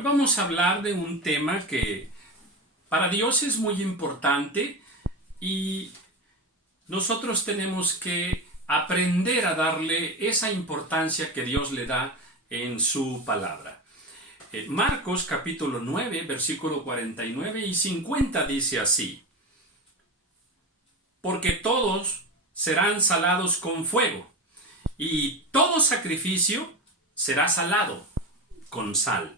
Hoy vamos a hablar de un tema que para Dios es muy importante y nosotros tenemos que aprender a darle esa importancia que Dios le da en su palabra. Marcos capítulo 9, versículo 49 y 50 dice así: porque todos serán salados con fuego, y todo sacrificio será salado con sal.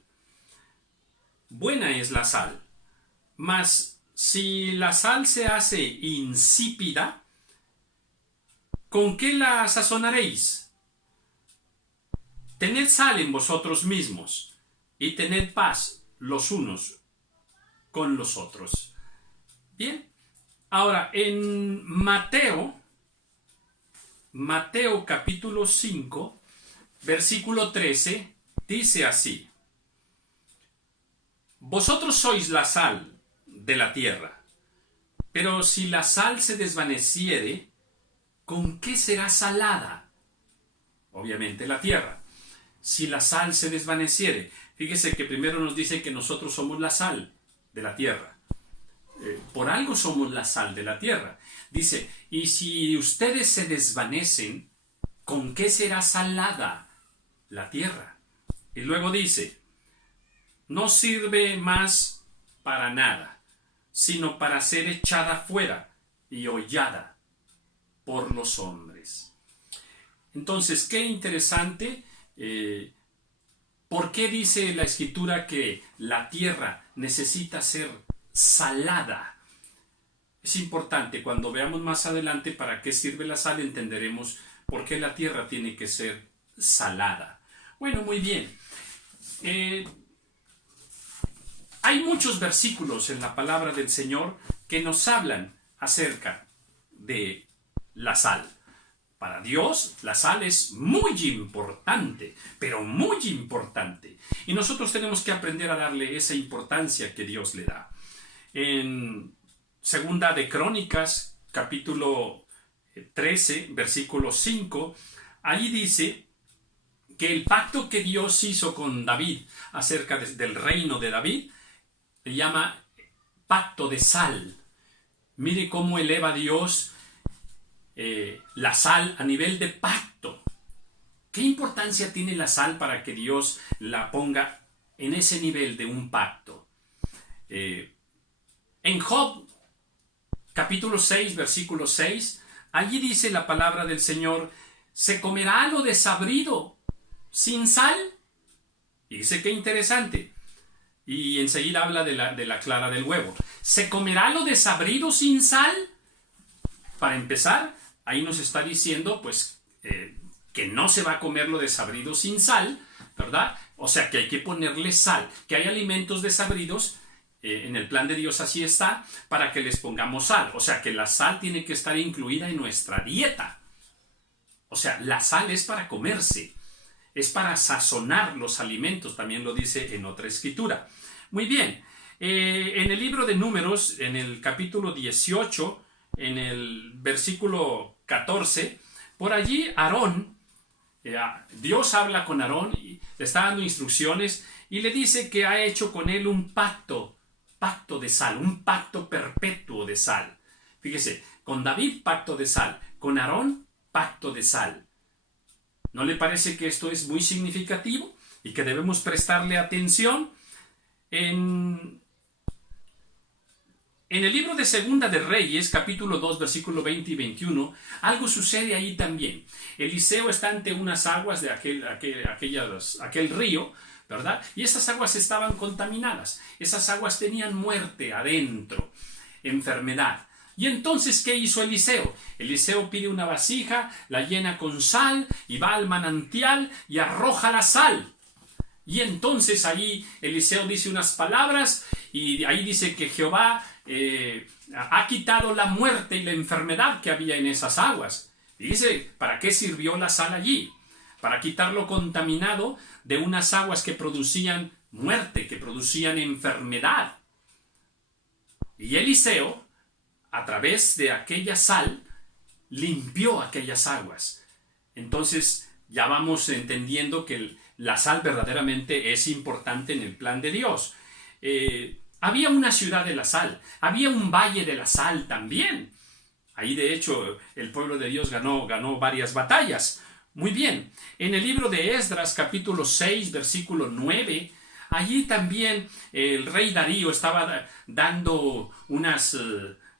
Buena es la sal, mas si la sal se hace insípida, ¿con qué la sazonaréis? Tened sal en vosotros mismos, y tened paz los unos con los otros. Bien, ahora en Mateo capítulo 5, versículo 13, dice así: vosotros sois la sal de la tierra, pero si la sal se desvaneciere, ¿con qué será salada? Obviamente la tierra. Si la sal se desvaneciere, fíjese que primero nos dice que nosotros somos la sal de la tierra. Por algo somos la sal de la tierra. Dice, y si ustedes se desvanecen, ¿con qué será salada la tierra? Y luego dice, no sirve más para nada, sino para ser echada fuera y hollada por los hombres. Entonces, qué interesante. ¿Por qué dice la Escritura que la tierra necesita ser salada? Es importante, cuando veamos más adelante para qué sirve la sal, entenderemos por qué la tierra tiene que ser salada. Bueno, muy bien. Hay muchos versículos en la palabra del Señor que nos hablan acerca de la sal. Para Dios, la sal es muy importante, pero muy importante. Y nosotros tenemos que aprender a darle esa importancia que Dios le da. En Segunda de Crónicas, capítulo 13, versículo 5, ahí dice que el pacto que Dios hizo con David acerca del reino de David, le llama pacto de sal. Mire cómo eleva Dios la sal a nivel de pacto. ¿Qué importancia tiene la sal para que Dios la ponga en ese nivel de un pacto? En Job, capítulo 6, versículo 6, allí dice la palabra del Señor: ¿se comerá lo desabrido sin sal? Y dice, qué interesante. Y enseguida habla de la clara del huevo. ¿Se comerá lo desabrido sin sal? Para empezar, ahí nos está diciendo pues que no se va a comer lo desabrido sin sal, ¿verdad? O sea que hay que ponerle sal, que hay alimentos desabridos, en el plan de Dios así está, para que les pongamos sal. O sea que la sal tiene que estar incluida en nuestra dieta. O sea, la sal es para comerse, es para sazonar los alimentos, también lo dice en otra escritura. Muy bien, en el libro de Números, en el capítulo 18, en el versículo 14, por allí Aarón, Dios habla con Aarón y le está dando instrucciones y le dice que ha hecho con él un pacto de sal, un pacto perpetuo de sal. Fíjese, con David pacto de sal, con Aarón pacto de sal. ¿No le parece que esto es muy significativo y que debemos prestarle atención? En el libro de Segunda de Reyes, capítulo 2, versículo 20 y 21, algo sucede ahí también. Eliseo está ante unas aguas de aquel río, ¿verdad? Y esas aguas estaban contaminadas. Esas aguas tenían muerte adentro, enfermedad. Y entonces, ¿qué hizo Eliseo? Eliseo pide una vasija, la llena con sal y va al manantial y arroja la sal. Y entonces ahí Eliseo dice unas palabras y ahí dice que Jehová ha quitado la muerte y la enfermedad que había en esas aguas. Y dice, ¿para qué sirvió la sal allí? Para quitar lo contaminado de unas aguas que producían muerte, que producían enfermedad. Y Eliseo, a través de aquella sal, limpió aquellas aguas. Entonces ya vamos entendiendo que la sal verdaderamente es importante en el plan de Dios. Había una ciudad de la sal, había un valle de la sal también. Ahí de hecho el pueblo de Dios ganó varias batallas. Muy bien, en el libro de Esdras capítulo 6 versículo 9, allí también el rey Darío estaba dando unas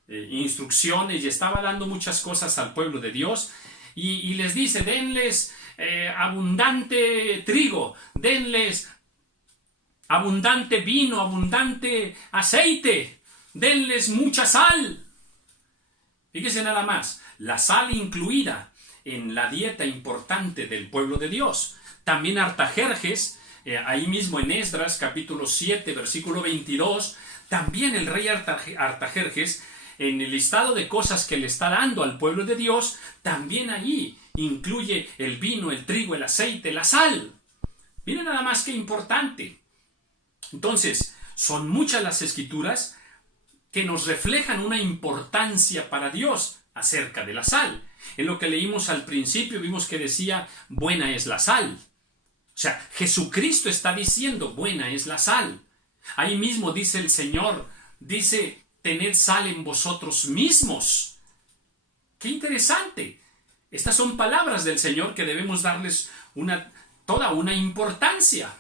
instrucciones y estaba dando muchas cosas al pueblo de Dios y les dice, denles abundante trigo, denles abundante vino, abundante aceite, denles mucha sal. Fíjese nada más, la sal incluida en la dieta importante del pueblo de Dios. También Artajerjes, ahí mismo en Esdras capítulo 7 versículo 22, también el rey Artajerjes, en el listado de cosas que le está dando al pueblo de Dios, también allí incluye el vino, el trigo, el aceite, la sal. Miren nada más qué importante. Entonces, son muchas las escrituras que nos reflejan una importancia para Dios acerca de la sal. En lo que leímos al principio vimos que decía, buena es la sal. O sea, Jesucristo está diciendo, buena es la sal. Ahí mismo dice el Señor, dice, tened sal en vosotros mismos. ¡Qué interesante! Estas son palabras del Señor que debemos darles toda una importancia.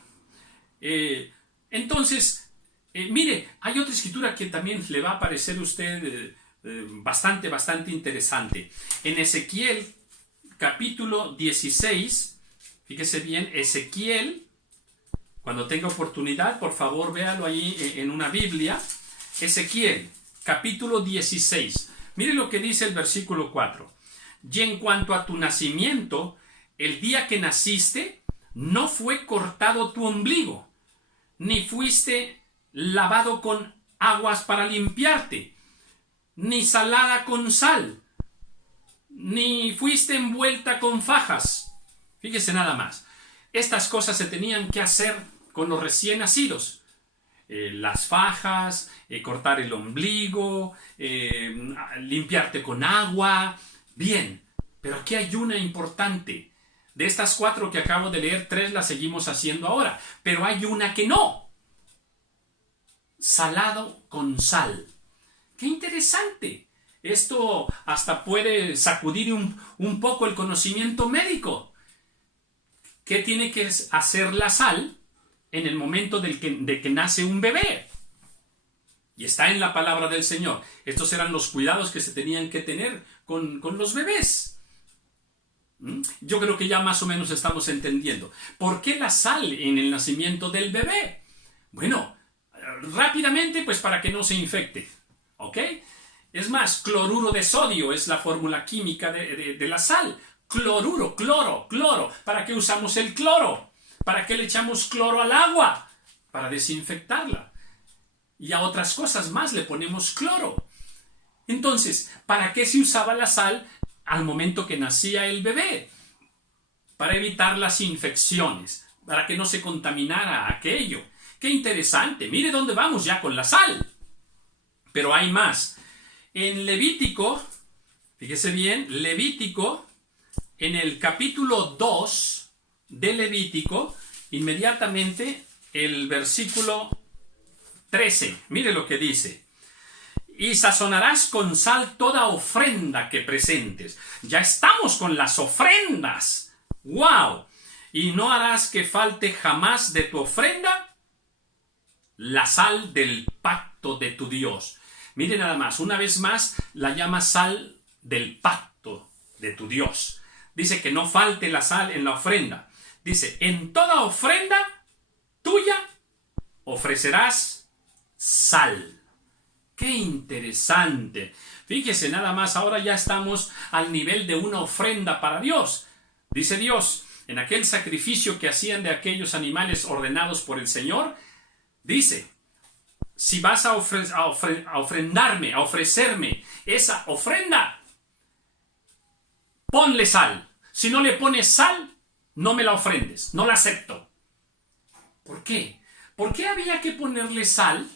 Entonces, mire, hay otra escritura que también le va a parecer a usted bastante interesante. En Ezequiel, capítulo 16, fíjese bien, Ezequiel, cuando tenga oportunidad, por favor, véalo ahí en una Biblia. Ezequiel, capítulo 16. Mire lo que dice el versículo 4. Y en cuanto a tu nacimiento, el día que naciste, no fue cortado tu ombligo, ni fuiste lavado con aguas para limpiarte, ni salada con sal, ni fuiste envuelta con fajas. Fíjese nada más. Estas cosas se tenían que hacer con los recién nacidos. Las fajas, cortar el ombligo, limpiarte con agua. Bien, pero aquí hay una importante. De estas 4 que acabo de leer, 3 las seguimos haciendo ahora, pero hay una que no. Salado con sal. ¡Qué interesante! Esto hasta puede sacudir un poco el conocimiento médico. ¿Qué tiene que hacer la sal en el momento de que nace un bebé? Y está en la palabra del Señor. Estos eran los cuidados que se tenían que tener con los bebés. Yo creo que ya más o menos estamos entendiendo. ¿Por qué la sal en el nacimiento del bebé? Bueno, rápidamente, pues para que no se infecte. ¿Ok? Es más, cloruro de sodio es la fórmula química de la sal. Cloruro, cloro. ¿Para qué usamos el cloro? ¿Para qué le echamos cloro al agua? Para desinfectarla. Y a otras cosas más le ponemos cloro. Entonces, ¿para qué se usaba la sal al momento que nacía el bebé? Para evitar las infecciones, para que no se contaminara aquello. ¡Qué interesante! Mire dónde vamos ya con la sal. Pero hay más. En Levítico, fíjese bien, Levítico, en el capítulo 2 de Levítico, inmediatamente el versículo 13. Mire lo que dice. Y sazonarás con sal toda ofrenda que presentes. Ya estamos con las ofrendas. ¡Wow! Y no harás que falte jamás de tu ofrenda la sal del pacto de tu Dios. Mire nada más, una vez más la llama sal del pacto de tu Dios. Dice que no falte la sal en la ofrenda. Dice, en toda ofrenda tuya ofrecerás sal. ¡Qué interesante! Fíjese nada más, ahora ya estamos al nivel de una ofrenda para Dios. Dice Dios, en aquel sacrificio que hacían de aquellos animales ordenados por el Señor, dice, si vas a ofrendarme, a ofrecerme esa ofrenda, ponle sal. Si no le pones sal, no me la ofrendes, no la acepto. ¿Por qué? ¿Por qué había que ponerle sal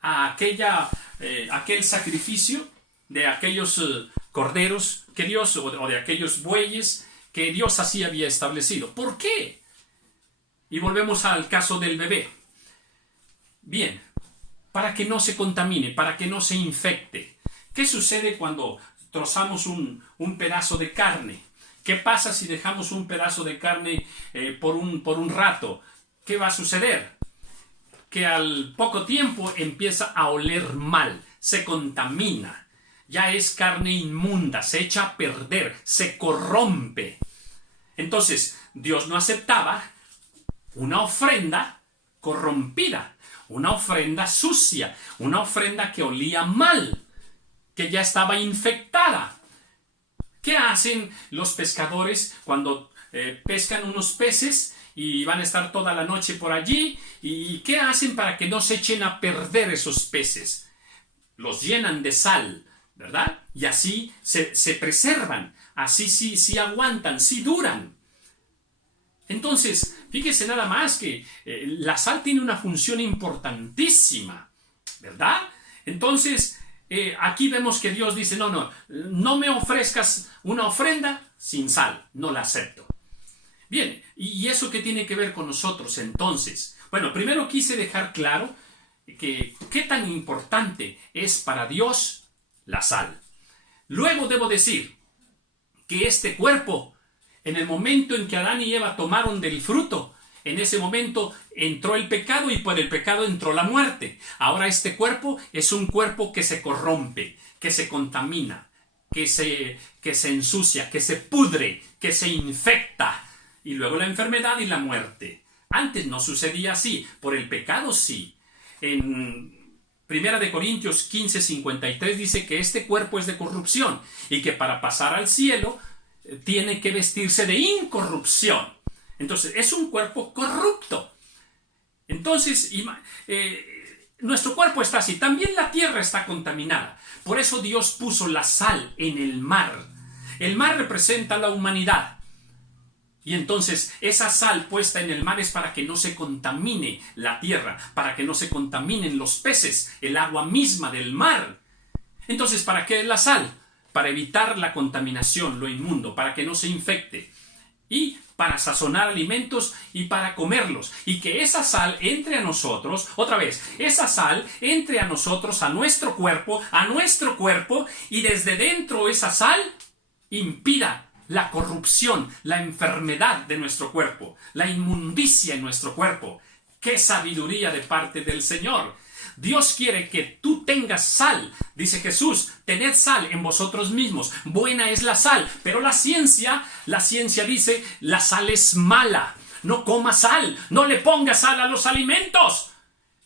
a aquel sacrificio de aquellos corderos que Dios, o de aquellos bueyes que Dios así había establecido? ¿Por qué? Y volvemos al caso del bebé. Bien, para que no se contamine, para que no se infecte. ¿Qué sucede cuando trozamos un pedazo de carne? ¿Qué pasa si dejamos un pedazo de carne por un rato? ¿Qué va a suceder? Que al poco tiempo empieza a oler mal, se contamina. Ya es carne inmunda, se echa a perder, se corrompe. Entonces, Dios no aceptaba una ofrenda corrompida, una ofrenda sucia, una ofrenda que olía mal, que ya estaba infectada. ¿Qué hacen los pescadores cuando pescan unos peces y van a estar toda la noche por allí? ¿Y qué hacen para que no se echen a perder esos peces? Los llenan de sal, ¿verdad? Y así se preservan, así sí aguantan, sí duran. Entonces, fíjese nada más que la sal tiene una función importantísima, ¿verdad? Entonces, aquí vemos que Dios dice, no me ofrezcas una ofrenda sin sal, no la acepto. Bien, ¿y eso qué tiene que ver con nosotros entonces? Bueno, primero quise dejar claro que qué tan importante es para Dios la sal. Luego debo decir que este cuerpo, en el momento en que Adán y Eva tomaron del fruto, en ese momento entró el pecado y por el pecado entró la muerte. Ahora este cuerpo es un cuerpo que se corrompe, que se contamina, que se ensucia, que se pudre, que se infecta. Y luego la enfermedad y la muerte. Antes no sucedía así, por el pecado sí. En 1 Corintios 15:53 dice que este cuerpo es de corrupción y que para pasar al cielo tiene que vestirse de incorrupción. Entonces, es un cuerpo corrupto. Entonces, nuestro cuerpo está así. También la tierra está contaminada. Por eso Dios puso la sal en el mar. El mar representa la humanidad. Y entonces, esa sal puesta en el mar es para que no se contamine la tierra, para que no se contaminen los peces, el agua misma del mar. Entonces, ¿para qué es la sal? Para evitar la contaminación, lo inmundo, para que no se infecte. Y para sazonar alimentos y para comerlos. Y que esa sal entre a nosotros, otra vez, esa sal entre a nosotros, a nuestro cuerpo, y desde dentro esa sal impida la corrupción, la enfermedad de nuestro cuerpo, la inmundicia en nuestro cuerpo. ¡Qué sabiduría de parte del Señor! Dios quiere que tú tengas sal. Dice Jesús, tened sal en vosotros mismos. Buena es la sal. Pero la ciencia dice, la sal es mala. No comas sal. No le pongas sal a los alimentos.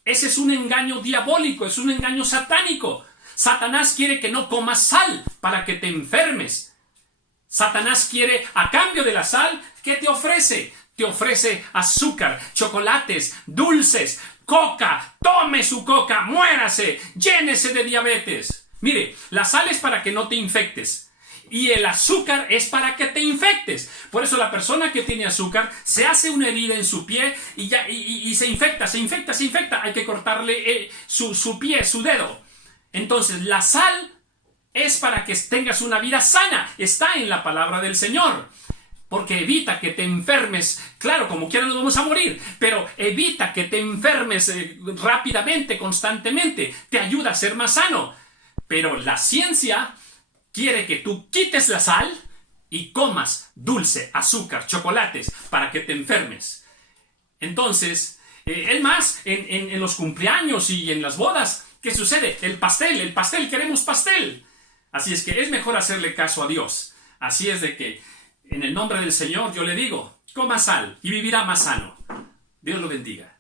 Ese es un engaño diabólico, es un engaño satánico. Satanás quiere que no comas sal para que te enfermes. Satanás quiere, a cambio de la sal, ¿qué te ofrece? Te ofrece azúcar, chocolates, dulces, coca. Tome su coca, muérase, llénese de diabetes. Mire, la sal es para que no te infectes y el azúcar es para que te infectes. Por eso la persona que tiene azúcar se hace una herida en su pie y se infecta. Hay que cortarle su pie, su dedo. Entonces la sal es para que tengas una vida sana. Está en la palabra del Señor. Porque evita que te enfermes. Claro, como quiera nos vamos a morir, pero evita que te enfermes rápidamente, constantemente. Te ayuda a ser más sano. Pero la ciencia quiere que tú quites la sal y comas dulce, azúcar, chocolates para que te enfermes. Entonces, es más, en los cumpleaños y en las bodas, ¿qué sucede? El pastel, queremos pastel. Así es que es mejor hacerle caso a Dios. Así es de que, en el nombre del Señor, yo le digo, coma sal y vivirá más sano. Dios lo bendiga.